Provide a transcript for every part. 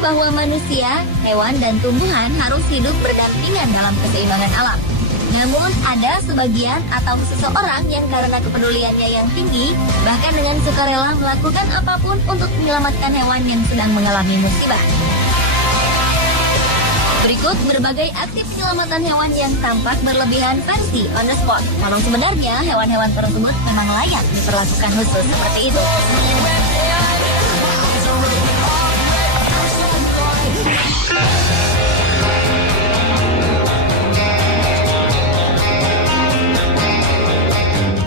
bahwa manusia, hewan, dan tumbuhan harus hidup berdampingan dalam keseimbangan alam. Namun ada sebagian atau seseorang yang karena kepeduliannya yang tinggi, bahkan dengan sukarela melakukan apapun untuk menyelamatkan hewan yang sedang mengalami musibah. Berikut berbagai aksi penyelamatan hewan yang tampak berlebihan versi on the spot. Walau sebenarnya hewan-hewan tersebut memang layak diperlakukan khusus seperti itu.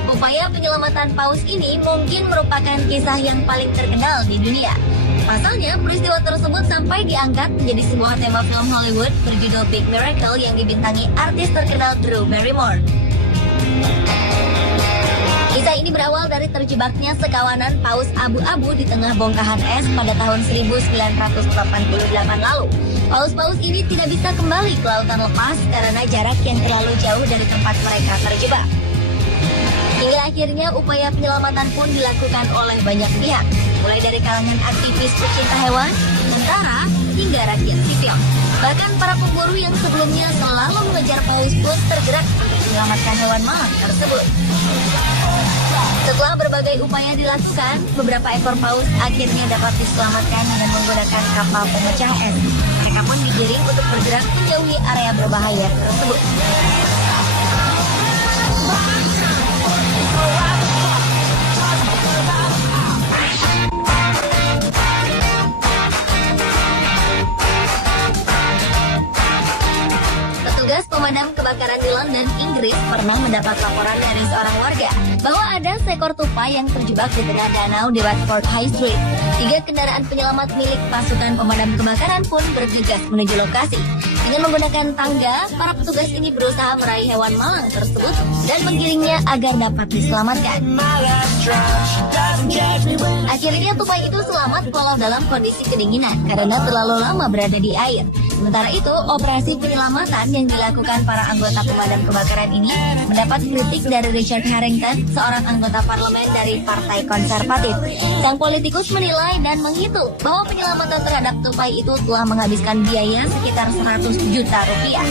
Upaya penyelamatan paus ini mungkin merupakan kisah yang paling terkenal di dunia. Pasalnya, peristiwa tersebut sampai diangkat menjadi sebuah tema film Hollywood berjudul Big Miracle yang dibintangi artis terkenal Drew Barrymore. Kisah ini berawal dari terjebaknya sekawanan paus abu-abu di tengah bongkahan es pada tahun 1988 lalu. Paus-paus ini tidak bisa kembali ke lautan lepas karena jarak yang terlalu jauh dari tempat mereka terjebak. Hingga akhirnya upaya penyelamatan pun dilakukan oleh banyak pihak, mulai dari kalangan aktivis pecinta hewan, tentara, hingga rakyat sipil. Bahkan para pemburu yang sebelumnya selalu mengejar paus pun tergerak untuk menyelamatkan hewan malang tersebut. Setelah berbagai upaya dilakukan, beberapa ekor paus akhirnya dapat diselamatkan dengan menggunakan kapal pemecah es. Mereka pun digiring untuk bergerak menjauhi area berbahaya tersebut. Petugas pemadam kebakaran di London, Inggris pernah mendapat laporan dari seorang warga bahwa ada seekor tupai yang terjebak di tengah danau di Watford High Street. 3 kendaraan penyelamat milik pasukan pemadam kebakaran pun bergegas menuju lokasi. Dengan menggunakan tangga, para petugas ini berusaha meraih hewan malang tersebut dan menggiringnya agar dapat diselamatkan. Akhirnya tupai itu selamat walau dalam kondisi kedinginan karena terlalu lama berada di air. Sementara itu, operasi penyelamatan yang dilakukan para anggota pemadam kebakaran ini mendapat kritik dari Richard Harrington, seorang anggota parlemen dari Partai Konservatif. Sang politikus menilai dan menghitung bahwa penyelamatan terhadap tupai itu telah menghabiskan biaya sekitar 100 juta rupiah.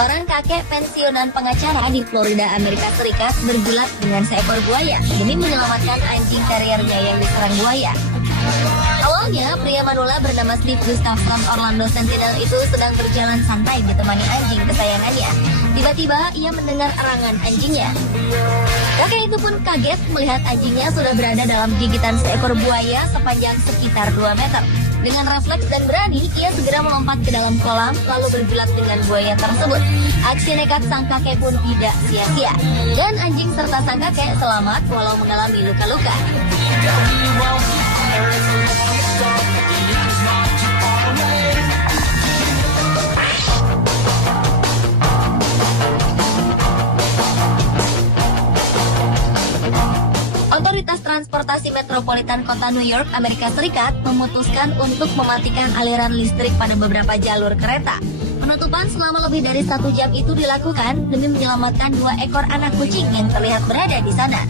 Seorang kakek pensiunan pengacara di Florida, Amerika Serikat bergulat dengan seekor buaya demi menyelamatkan anjing terriernya yang diserang buaya. Awalnya, pria manula bernama Steve Gustafson Orlando Sentinel itu sedang berjalan santai ditemani anjing kesayangannya. Tiba-tiba, ia mendengar erangan anjingnya. Kakek itu pun kaget melihat anjingnya sudah berada dalam gigitan seekor buaya sepanjang sekitar 2 meter. Dengan refleks dan berani, ia segera melompat ke dalam kolam lalu bergulat dengan buaya tersebut. Aksi nekat sang kakek pun tidak sia-sia. Dan anjing serta sang kakek selamat walau mengalami luka-luka. Otoritas Transportasi Metropolitan Kota New York, Amerika Serikat memutuskan untuk mematikan aliran listrik pada beberapa jalur kereta. Penutupan selama lebih dari 1 jam itu dilakukan demi menyelamatkan 2 ekor anak kucing yang terlihat berada di sana.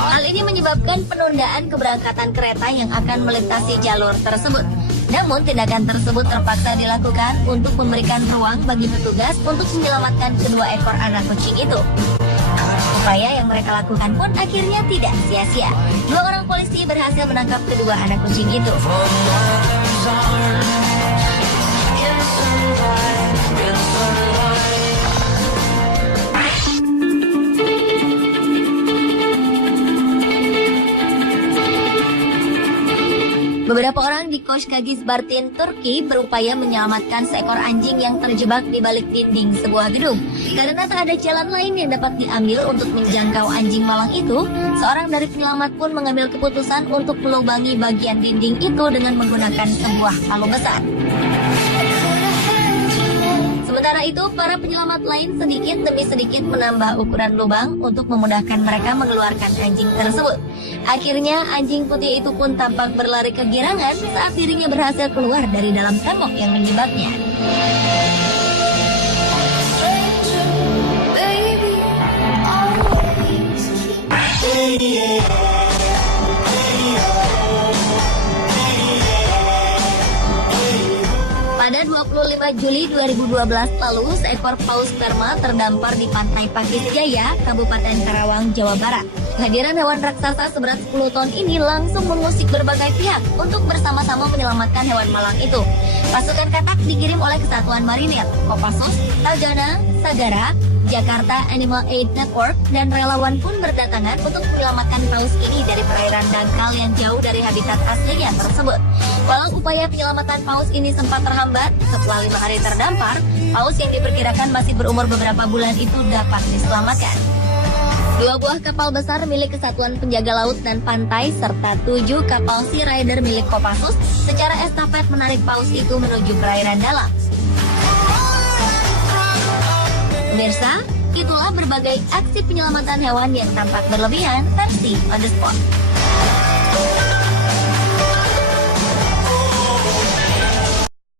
Hal ini menyebabkan penundaan keberangkatan kereta yang akan melintasi jalur tersebut. Namun tindakan tersebut terpaksa dilakukan untuk memberikan ruang bagi petugas untuk menyelamatkan kedua ekor anak kucing itu. Upaya yang mereka lakukan pun akhirnya tidak sia-sia. 2 orang polisi berhasil menangkap kedua anak kucing itu. Beberapa orang di Koşkagizbartin, Turki berupaya menyelamatkan seekor anjing yang terjebak di balik dinding sebuah gedung. Karena tak ada jalan lain yang dapat diambil untuk menjangkau anjing malang itu, seorang dari penyelamat pun mengambil keputusan untuk melubangi bagian dinding itu dengan menggunakan sebuah palu besar. Sementara itu, para penyelamat lain sedikit demi sedikit menambah ukuran lubang untuk memudahkan mereka mengeluarkan anjing tersebut. Akhirnya, anjing putih itu pun tampak berlari kegirangan saat dirinya berhasil keluar dari dalam tembok yang menjebaknya. Pada 25 Juli 2012 lalu, seekor paus sperma terdampar di pantai Pakis Jaya, Kabupaten Karawang, Jawa Barat. Kehadiran hewan raksasa seberat 10 ton ini langsung mengusik berbagai pihak untuk bersama-sama menyelamatkan hewan malang itu. Pasukan katak dikirim oleh Kesatuan Marinir, Kopassus, Tagana, Sagara, Jakarta Animal Aid Network, dan relawan pun berdatangan untuk menyelamatkan paus ini dari perairan dangkal yang jauh dari habitat aslinya tersebut. Walau upaya penyelamatan paus ini sempat terhambat, setelah 5 hari terdampar, paus yang diperkirakan masih berumur beberapa bulan itu dapat diselamatkan. 2 buah kapal besar milik Kesatuan Penjaga Laut dan Pantai serta 7 kapal Sea Rider milik Kopassus secara estafet menarik paus itu menuju perairan dalam. Pemirsa, itulah berbagai aksi penyelamatan hewan yang tampak berlebihan versi On The Spot.